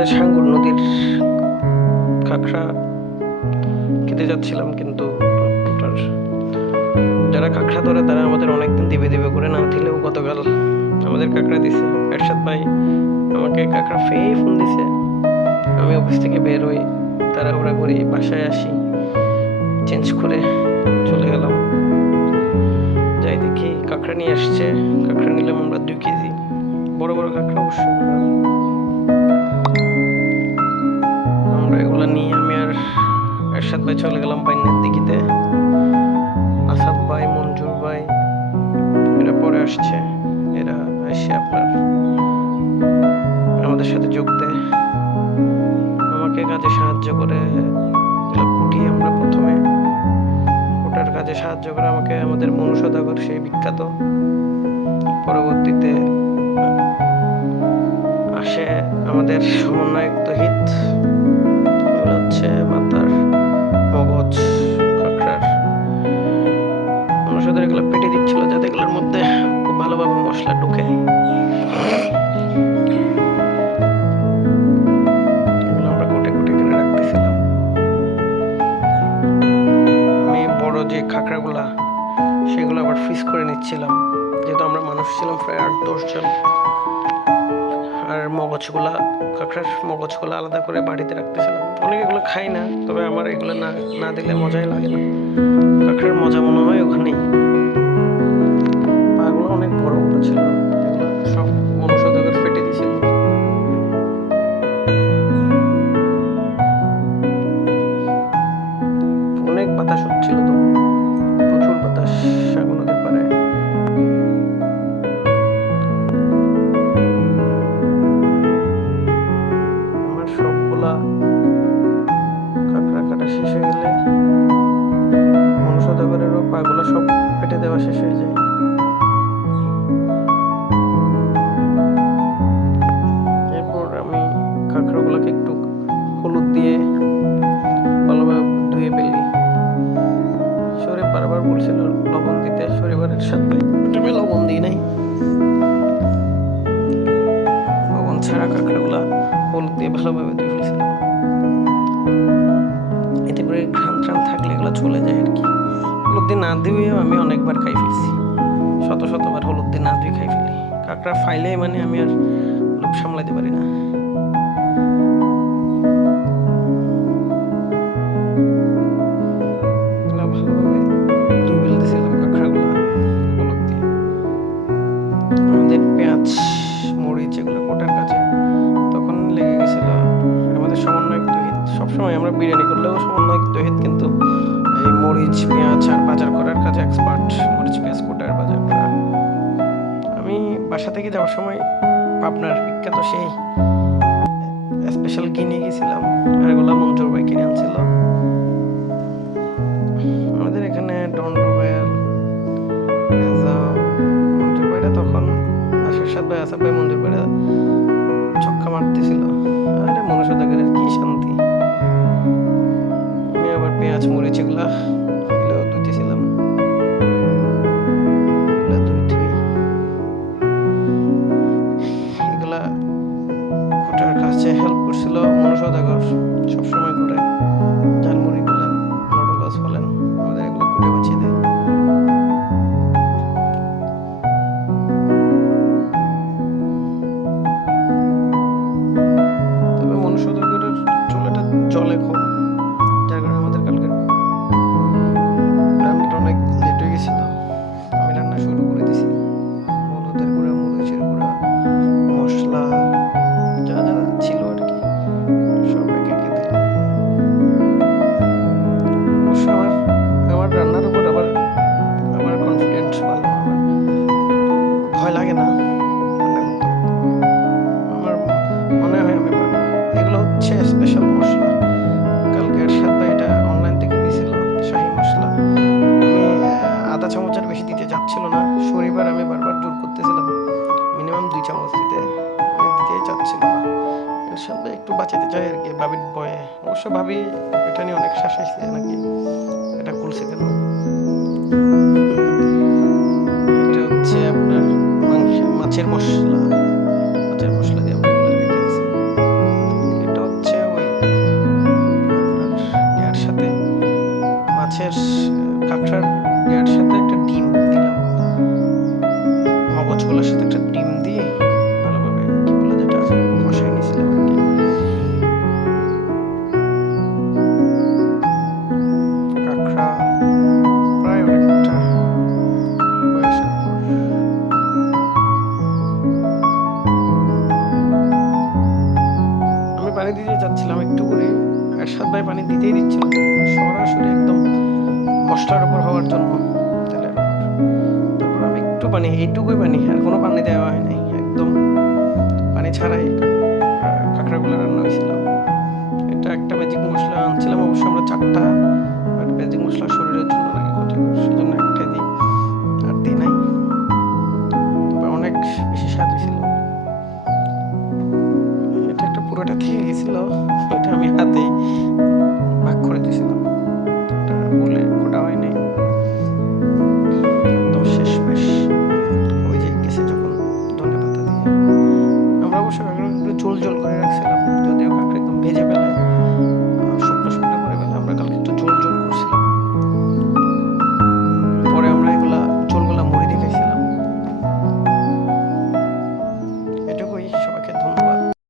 আমাদের সাঙ্গুর নদীর কাঁকড়া খেতে যাচ্ছিলাম, কিন্তু যারা কাঁকড়া ধরে তারা আমাদের অনেকদিন দিবে দিবে করে না দিলেও গতকাল আমাদের কাঁকড়া দিছে। এরশাদ ভাই আমাকে কাঁকড়া ফেয়ে ফোন দিছে। আমি অফিস থেকে বের হই, তাড়াহুড়া করি, বাসায় আসি, চেঞ্জ করে চলে গেলাম। যাই দেখি কাঁকড়া নিয়ে আসছে। কাঁকড়া নিলাম আমরা দুই কেজি। বড় বড় কাঁকড়া অবশ্যই চলে গেলাম বাইনের দিকিতে আসাদ ভাই, মঞ্জুর ভাই, এরা পরে আসছে। এরা এসে আপনার আমাদের সাথে যোগ দেয়। আমাকে কাজে সাহায্য করে। কুটি আমরা প্রথমে ওটার কাজে সাহায্য করে। আমাকে আমাদের মনু সেই বিখ্যাত। পরবর্তীতে আসে আমাদের সমন্বয়ক তহিত এগুলোর মধ্যে খুব ভালোভাবে মশলা ঢুকে। যে খাকড়াগুলা, সেগুলো আবার ফ্রিজ করে নিচ্ছিলাম। যেহেতু আমরা মানুষ ছিলাম প্রায় আট দশজন আর মগজগুলা কাঁকড়ার মগজগুলো আলাদা করে বাড়িতে রাখতেছিলাম। অনেক এগুলো খাই না, তবে আমার এগুলো না না দিলে মজাই লাগে না। কাঁকড়ার মজা মনে হয় ওখানেই। ছিল সব ফেটে দিয়েছিল অনেক বাতাস হচ্ছিল তো। প্রচুর বাতাস আমার সবগুলা শেষ হয়ে গেলে মনুষ্যদেবেরও পাগুলো সব পেটে দেওয়া শেষ হয়ে যায়। সাথে আমি লবণ দিই নাই। লবণ ছাড়া কাঁকড়াগুলা হলুদ দিয়ে ভালোভাবে ধুয়ে ফেলছিলাম এতে করে ঘ্রাণ ট্রান থাকলে এগুলো চলে যায় আর কি। হলুদ দিয়ে না ধুয়েও আমি অনেকবার খাই ফেলছি। শত শতবার হলুদ দিয়ে না ধুয়ে খাই ফেলি। কাঁকড়া ফাইলে মানে আমি আর লোভ সামলাতে পারি না। আমরা বিরিয়ানি করলেও সমন্বয়ক তহিত কিন্তু এই মরিচ, পেঁয়াজ আর বাজার করার কাজে এক্সপার্ট মরিচ, পেঁয়াজ কোটার বাজার করা। আমি বাসা থেকে যাওয়ার সময় পাবনার বিখ্যাত সেই স্পেশাল কিনে গেছিলাম, আর এগুলো মঞ্জুর ভাই কিনে আনছিল। আমাদের এখানে ডন তখন ভাই ভাই মঞ্জুর ভাইরা ছক্কা মারতেছিল। আরে মনুষ্য কি শান্তি। আবার মরিচ এগুলো। চামচের বেশি দিতে যাচ্ছিল না। শনিবার আমি বারবার জোর করতেছিলাম। মিনিমাম দুই চামচ দিতে অনেক দিতেই চাচ্ছিল না। এর সঙ্গে একটু বাঁচাতে চাই আর কি, ভাবির বয়ে অবশ্য ভাবি এটা নিয়ে অনেক শাসাইছে নাকি, এটা খুলছে কেন? পানি দিতে যাচ্ছিলাম একটু করে। এরশাদ ভাই পানি দিতেই দিচ্ছিল সরাসরি একদম মশলার উপর হওয়ার জন্য। তেলের তারপর আমি একটু পানি, এইটুকুই পানি, আর কোনো পানি দেওয়া হয় নাই। একদম পানি ছাড়াই কাঁকড়াগুলো রান্না হয়েছিল। এটা একটা ম্যাজিক মশলা আনছিলাম, অবশ্য আমরা চারটা ম্যাজিক মশলা শরীরের জন্য নাকি ক্ষতিকর। সেজন্য